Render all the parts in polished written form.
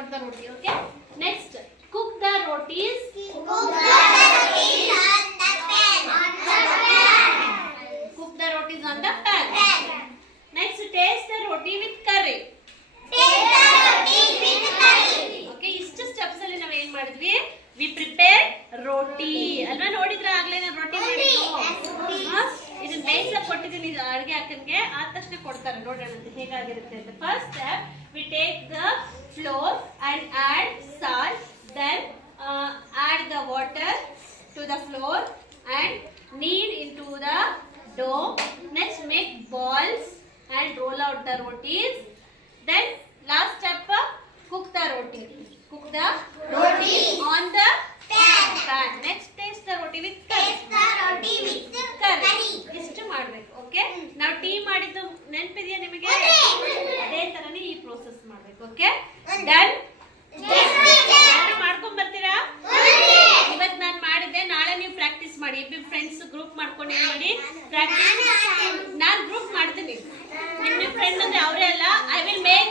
out the roti. Okay. Next, cook the rotis. Cook the rotis on the pan. Cook the rotis on the pan. Next, taste the roti with curry. Taste the roti with curry. Okay, ಇಷ್ಟು steps ಅಲ್ಲಿ ನಾವು ಏನು ಮಾಡಿದ್ವಿ? We prepared roti. ಅಲ್ವಾ ನೋಡಿದ್ರೆ ಆಗ್ಲೇ ನಾನು roti ಮಾಡಿದ್ದು. ಇದನ್ನ ಬೇಯಿಸಕ್ಕೆ ಕೊಟ್ಟಿದ್ದೀನಿ ಅಡುಗೆ ಹಾಕನ್ಗೆ ಆದ ತಕ್ಷಣ ಕೊಡ್ತಾರೆ ನೋಡೋಣ ಅಂತ ಹೇಗಾಗಿರುತ್ತೆ ಅಂತ. First step we take the flour and add salt, then add the water to the flour and knead into the dough. Next make balls and roll out the rotis. Then last step cook the roti. Cook the Roti on the pan. Next taste the roti with curry. Taste the roti with curry. ಇಷ್ಟು ಮಾಡಬೇಕು. Okay, ನಾವು tea ಮಾಡಿದ್ದು ನೆನಪಿದೆಯಾ ನಿಮಗೆ? ಅದೇ ತರನೇ ಈ process ಮಾಡಬೇಕು. Okay, done. ಮಾಡ್ಕೊಂಡ್ ಬರ್ತೀರಾ? ಇವತ್ತು ನಾನು ಮಾಡಿದ್ದೆ, ನಾಳೆ ನೀವು ಪ್ರಾಕ್ಟೀಸ್ ಮಾಡಿ. ಇಬ್ಬರು ಫ್ರೆಂಡ್ಸ್ ಗ್ರೂಪ್ ಮಾಡ್ಕೊಂಡು ಏನ್ ಮಾಡಿ ಪ್ರಾಕ್ಟೀಸ್. ನಾನು ಗ್ರೂಪ್ ಮಾಡ್ತೀನಿ, ನಿಮ್ಮ ಫ್ರೆಂಡ್ ಅಂದ್ರೆ ಅವರೇ ಅಲ್ಲ. I will make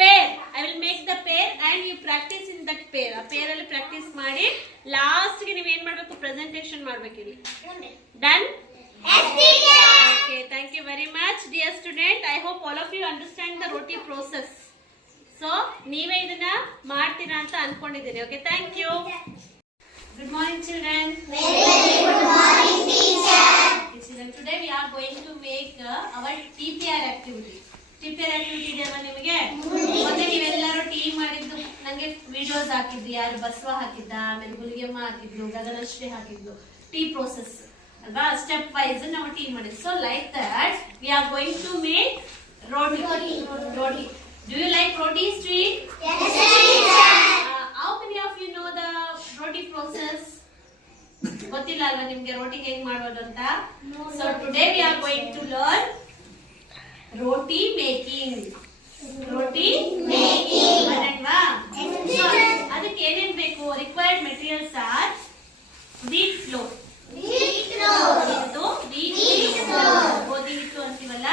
pair. I will make the pair and you practice in that pair. ಆ ಪೇರ್ ಅಲ್ಲಿ ಪ್ರಾಕ್ಟೀಸ್ ಮಾಡಿ ಲಾಸ್ಟ್ ಗೆ ನೀವು ಏನ್ ಮಾಡ್ಬೇಕು? ಪ್ರೆಸೆಂಟೇಷನ್ ಮಾಡ್ಬೇಕು ಇಲ್ಲಿ. Done? Okay, thank you very much dear student. I hope all of you understand the roti process. So ನೀವೇ ಇದನ್ನ ಮಾಡ್ತೀರಾ ಅಂತ ಅನ್ಕೊಂಡಿದ್ದೀನಿ. Okay, thank you. Good morning children. Good morning teacher. Okay, children, today we are going to make our TPR activity. TPR activity ಇದೆಯಲ್ಲ ನಿಮಗೆ? ಮೊನ್ನೆ ನೀವೆಲ್ಲರೂ tea ಮಾಡಿದ್ದು ನನಗೆ ವಿಡಿಯೋಸ್ ಹಾಕಿದ್ರಿ. ಯಾರು ಬಸವ ಹಾಕಿದ್ದ, ಆಮೇಲೆ ಗುಲ್ಗೆಮ್ಮ ಹಾಕಿದ್ಲು, ಗಗನಶ್ರೀ ಹಾಕಿದ್ಲು. ಟೀ ಪ್ರೋಸೆಸ್ ಅಲ್ವಾ? ಸ್ಟೆಪ್ ವೈಸ್ ನಾವು ಟೀ ಮಾಡಿದ್ವಿ. So like that we are going to make roti. Do you like rotis to eat? Yes teacher. How many of you know the roti process? ಗೊತ್ತಿಲ್ಲ ಅಲ್ವಾ ನಿಮ್ಗೆ ರೋಟಿ ಹೇಗೆ ಮಾಡೋದು ಅಂತ? So today we are going to learn roti making. Roti making ಅಲ್ವಾ? ಅದಕ್ಕೆ ಏನೇನ್ ಬೇಕು? Required materials are wheat flour. ಗೋಧಿ ಹಿಟ್ಟು ಅಂತೀವಲ್ಲ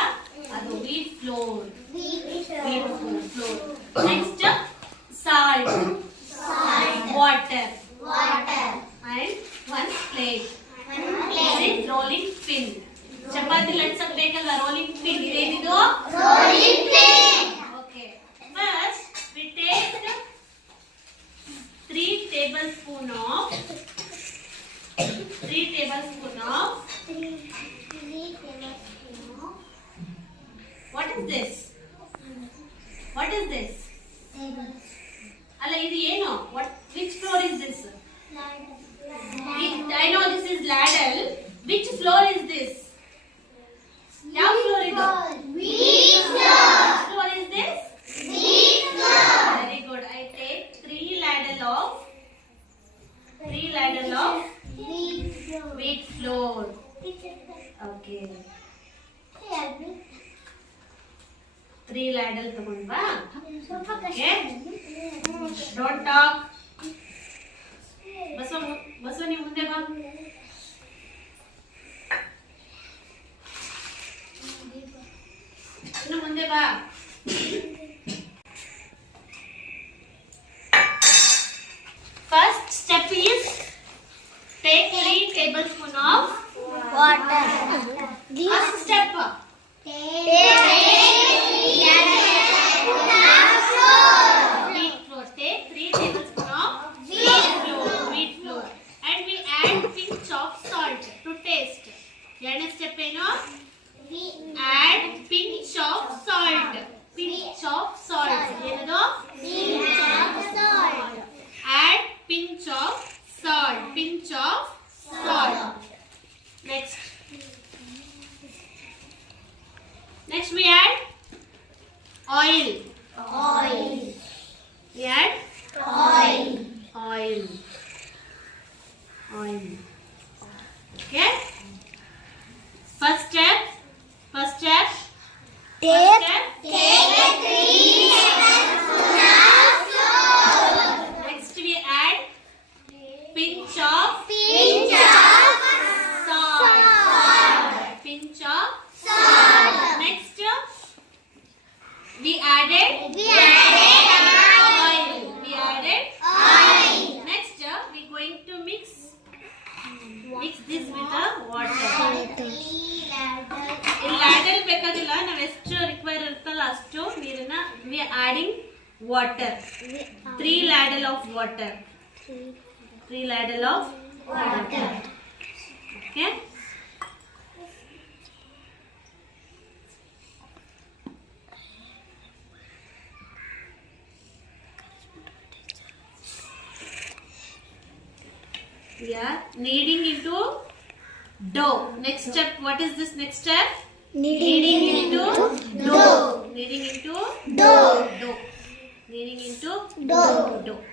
ಅದು wheat flour. Next salt, water and one plate. Rolling pin. Chapati ಲಟ್ಸಕ್ ಬೇಕಲ್ಲ ರೋಲಿಂಗ್ ಪಿನ್. ಇದೇನಿದು? Okay. First we take 3 tablespoon of what is this? ಅಲ್ಲ ಇದು ಏನು? which floor is this? I know this is ladle. Which floor is this? ಯಾವ floor ಇದು? Wheat flour. Which floor is this? Wheat flour. Very good. I take 3 ladle of wheat flour. Okay. 3 ladle ತಗೊಂಡ್ವಾ? Okay. Don't talk. Basava ನೀವು ಮುಂದೆ ಬಾ. ಇನ್ನು ಮುಂದೆ ಬಾ. First step is take 3 tablespoon of Water. First step. Wheat flour. Take 3 tablespoon of wheat flour. And we add pinch of salt to taste. ಎರಡನೇ step ಏನು? Add pinch of salt. Pinch of salt. ಏನದು? Add pinch of salt. Next we add oil. We add oil. Okay. First step. Take 3 Next we add pinch of salt. Next we added oil. adding water. 3 ladle of water. 3 ladle of water. Okay. We are kneading into dough. Next step. What is this next step? Kneading into dough. Kneading into Dough. dough. Kneading into Dough. dough.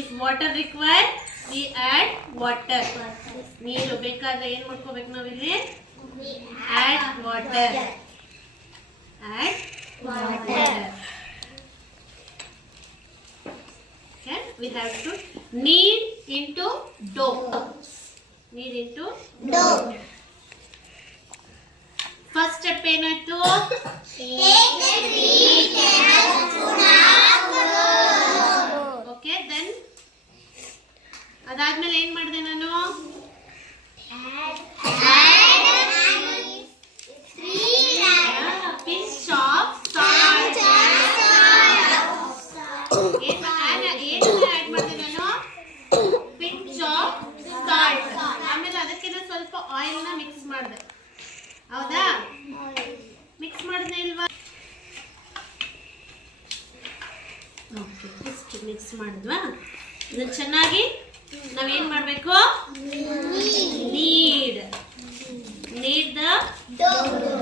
If water required, we add water. ನೀರು ಬೇಕಾದ್ರೆ ಏನ್ ಮಾಡ್ಕೋಬೇಕು ನಾವಿಲ್ಲಿ? Add water. Add water. Okay, we have to knead into dough. Knead into Dough. first step ಏನಾಯ್ತು? Take 3 tablespoons of flour. Okay, then ಅದಾದ್ಮೇಲೆ ಏನ್ ಮಾಡಿದೆ ನಾನು? Pinch of salt. ಏನ್ ಆಡ್ ಮಾಡಿದೆ ನಾನು? Pinch of salt. ಆಮೇಲೆ ಅದಕ್ಕಿಂತ ಸ್ವಲ್ಪ ಆಯಿಲ್ ನ ಮಿಕ್ಸ್ ಮಾಡಿದೆ. ಹೌದಾ? ಮಿಕ್ಸ್ ಮಾಡಿದೆ ಇಲ್ವಾ? ಓಕೆ, ಇಷ್ಟು ಮಿಕ್ಸ್ ಮಾಡಿದ್ವಾ? ಇದನ್ನ ಚೆನ್ನಾಗಿ ನಾವೇನ್ ಮಾಡ್ಬೇಕು? knead the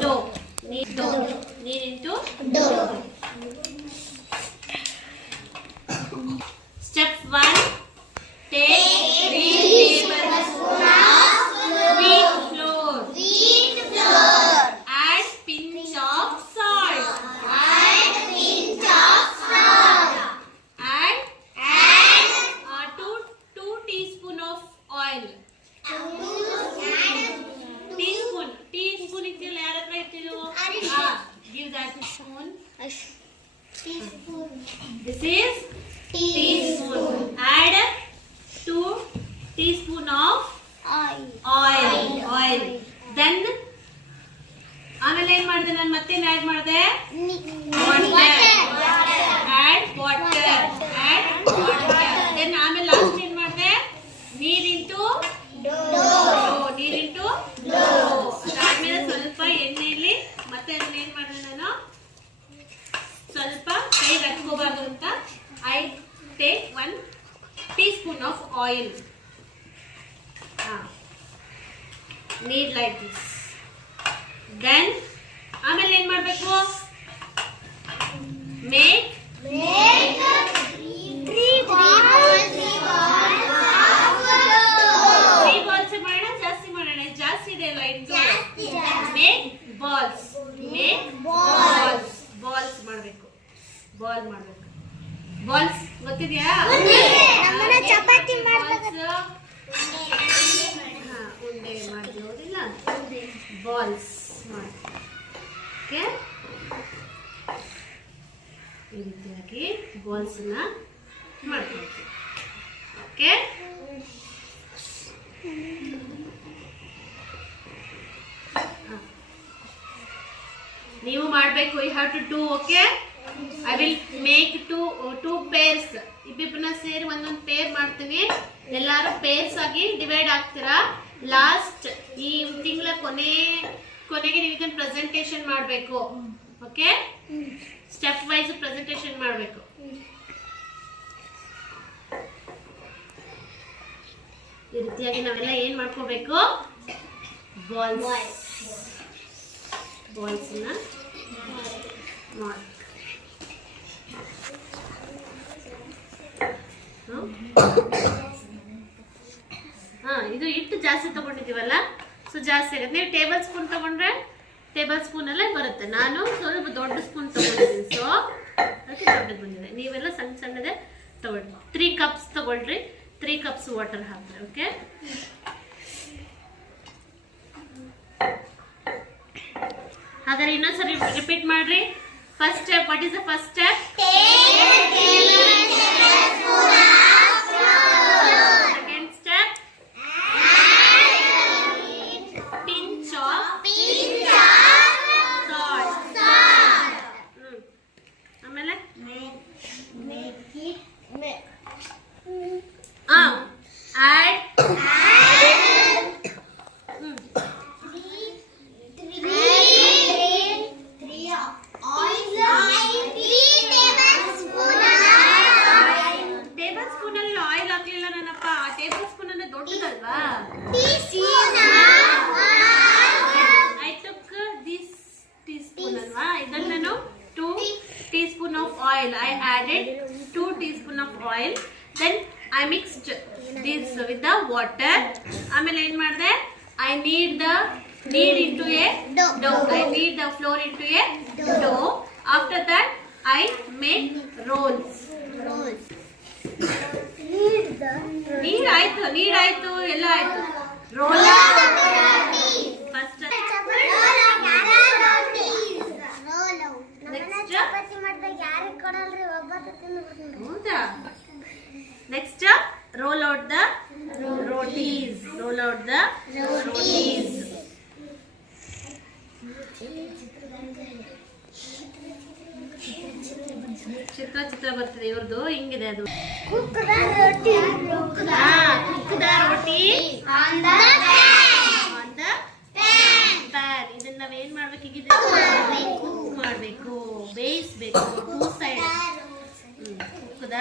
dough. Knead into dough. Step 1, take 3 tablespoons of wheat flour. Add pinch of salt. Add 2 teaspoons of oil. Teaspoon ಇತ್ತಿಲ್ಲ, ಯಾರ ಹತ್ರ ಇತ್ತಿದ್ದು? Give that spoon. This is teaspoon. Add 2 teaspoons of oil. Then ಆಮೇಲೆ ಏನ್ ಮಾಡಿದೆ ನಾನು? ಮತ್ತೆ add ಮಾಡಿದೆ add water. Then ಆಮೇಲೆ last ಏನ್ ಮಾಡಿದೆ? ನೀರ್ ಇಂಟು ಅದಾದ್ಮೇಲೆ ಸ್ವಲ್ಪ ಎಣ್ಣೆಯಲ್ಲಿ ಮತ್ತೆ ಅದನ್ನ ಏನ್ ಮಾಡಿದೆ ನಾನು? ಸ್ವಲ್ಪ ಕೈ ಹಚ್ಕೋಬಾರ್ದು ಅಂತ I take 1 teaspoon of oil. Knead like this. Then ಆಮೇಲೆ ಏನ್ ಮಾಡ್ಬೇಕು? Make 3 balls ಮಾಡೋಣ, ಜಾಸ್ತಿ ಮಾಡೋಣ? ಜಾಸ್ತಿ ಇದೆ ಅಲ್ಲ ಇದು. Make balls. ಬಾಲ್ಸ್ ಮಾಡಬೇಕು. ಬಾಲ್ಸ್ ಗೊತ್ತಿದೆಯಾ? ನಮ್ಮನ್ನ ಚಪಾತಿ ಮಾಡ್ಬೇಕು. ಉಂಡೆ ಮಾಡಿ ಹೌದಿಲ್ಲ? ಬಾಲ್ಸ್ ಮಾಡಿ. ಓಕೆ, ಈ ರೀತಿಯಾಗಿ ಬಾಲ್ಸ್ ನ ಮಾಡ್ಕೊಳ್ತೀವಿ. ಓಕೆ, ನೀವು ಮಾಡಬೇಕು. You have to do. Okay, I will make two pairs. ಇಬ್ಬಿಬ್ಬರನ್ನ ಸೇರಿ ಒಂದೊಂದು ಪೇರ್ ಮಾಡ್ತೀನಿ. ಎಲ್ಲಾರು ಪೇರ್ಸ್ ಆಗಿ ಡಿವೈಡ್ ಆಗ್ತೀರಾ. ಲಾಸ್ಟ್ ಈ ತಿಂಗಳ ಕೊನೆಗೆ ನೀವು ಇದನ್ನ ಪ್ರೆಸೆಂಟೇಷನ್ ಮಾಡಬೇಕು. ಓಕೆ, ಸ್ಟೆಪ್ ವೈಸ್ ಪ್ರೆಸೆಂಟೇಷನ್ ಮಾಡಬೇಕು. ಈ ರೀತಿಯಾಗಿ ನಾವೆಲ್ಲ ಏನ್ ಮಾಡ್ಕೋಬೇಕು? ಬಾಲ್ಸ್ ನ ಮಾಡಿ. ಇದು ಹಿಟ್ಟು ಜಾಸ್ತಿ ತಗೊಂಡಿದ್ದೀವಲ್ಲ, ಸೊ ಜಾಸ್ತಿ ಆಗುತ್ತೆ. ನೀವು ಟೇಬಲ್ ಸ್ಪೂನ್ ತಗೊಂಡ್ರೆ ಟೇಬಲ್ ಸ್ಪೂನ್ ಅಲ್ಲೇ ಬರುತ್ತೆ. ನಾನು ಸ್ವಲ್ಪ ದೊಡ್ಡ ಸ್ಪೂನ್ ತಗೊಂಡಿದ್ದೀನಿ, ಸೊ ಅದಕ್ಕೆ ದೊಡ್ಡದು ಬಂದಿದೆ. ನೀವೆಲ್ಲ ಸಣ್ಣ ಸಣ್ಣದೇ ತಗೊಳ್ಳಿ. 3 cups ತಗೊಳ್ರಿ. 3 cups ವಾಟರ್ ಹಾಕ್ರಿ. ಓಕೆ, ಹಾಗಾದ್ರೆ ಇನ್ನೊಂದ್ಸರಿ ರಿಪೀಟ್ ಮಾಡ್ರಿ. First step, what is the first step? Second step, pinch of salt. oil. I added 2 teaspoon of oil. Then I mixed this with the water. ಆಮೇಲೆ ಏನು ಮಾಡಿದೆ? I knead into a dough. I knead the flour into a dough. After that I made rolls. Knead ಆಯ್ತು ಎಲ್ಲ ಆಯ್ತು. Roll first ಹೌದಾ. Next roll out the rotis. ಚಿತ್ರ ಬರ್ತದೆ ಇವ್ರದ್ದು, ಹಿಂಗಿದೆ ಅದು. ಕುಕ್ಕದ ರೋಟಿ ಆನ್ ದ ಪ್ಯಾನ್. ಇದನ್ನ ನಾವೇನ್ ಮಾಡ್ಬೇಕು? ಈಗ ಕುಕ್ ಮಾಡಬೇಕು, ಬೇಯಿಸ್ಬೇಕು. 2 side cook the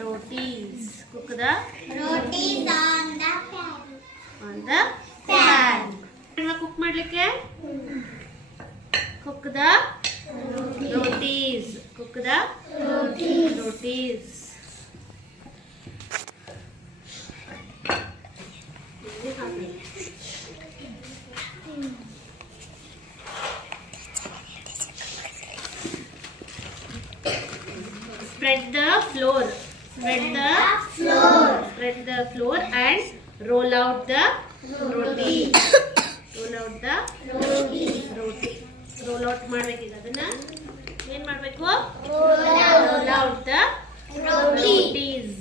rotis on the pan. Cook ಮಾಡ್ಲಿಕ್ಕೆ cook the rotis. Spread the flour and roll out the roti. Roll out ಮಾಡ್ಬೇಕು. ಈಗ ಅದನ್ನ ಏನ್ ಮಾಡ್ಬೇಕು? roll out the rotis.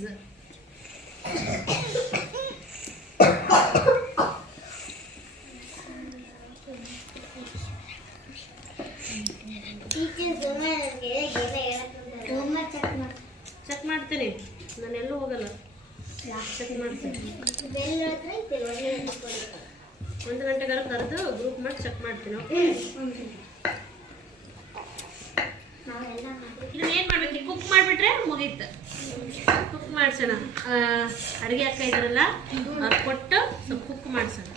Check ಮಾಡ್ತೀನಿ, ನಾನು ಎಲ್ಲೂ ಹೋಗಲ್ಲ. ಚೆಕ್ ಮಾಡ್ತೀನಿ. 1 ಗಂಟೆಗಾರ ಕರೆದು ಗ್ರೂಪ್ ಮಾಡಿ ಚೆಕ್ ಮಾಡ್ತೀನಿ. ಇದನ್ನ ಏನ್ ಮಾಡ್ಬೇಕು? ಕುಕ್ ಮಾಡಿಬಿಟ್ರೆ ಮುಗೀತು. ಕುಕ್ ಮಾಡ್ಸೋಣ. ಅಡುಗೆ ಅಕ್ಕ ಇದ್ರಲ್ಲ, ಅವ್ರು ಕೊಟ್ಟು ಸ್ವಲ್ಪ ಕುಕ್ ಮಾಡ್ಸೋಣ.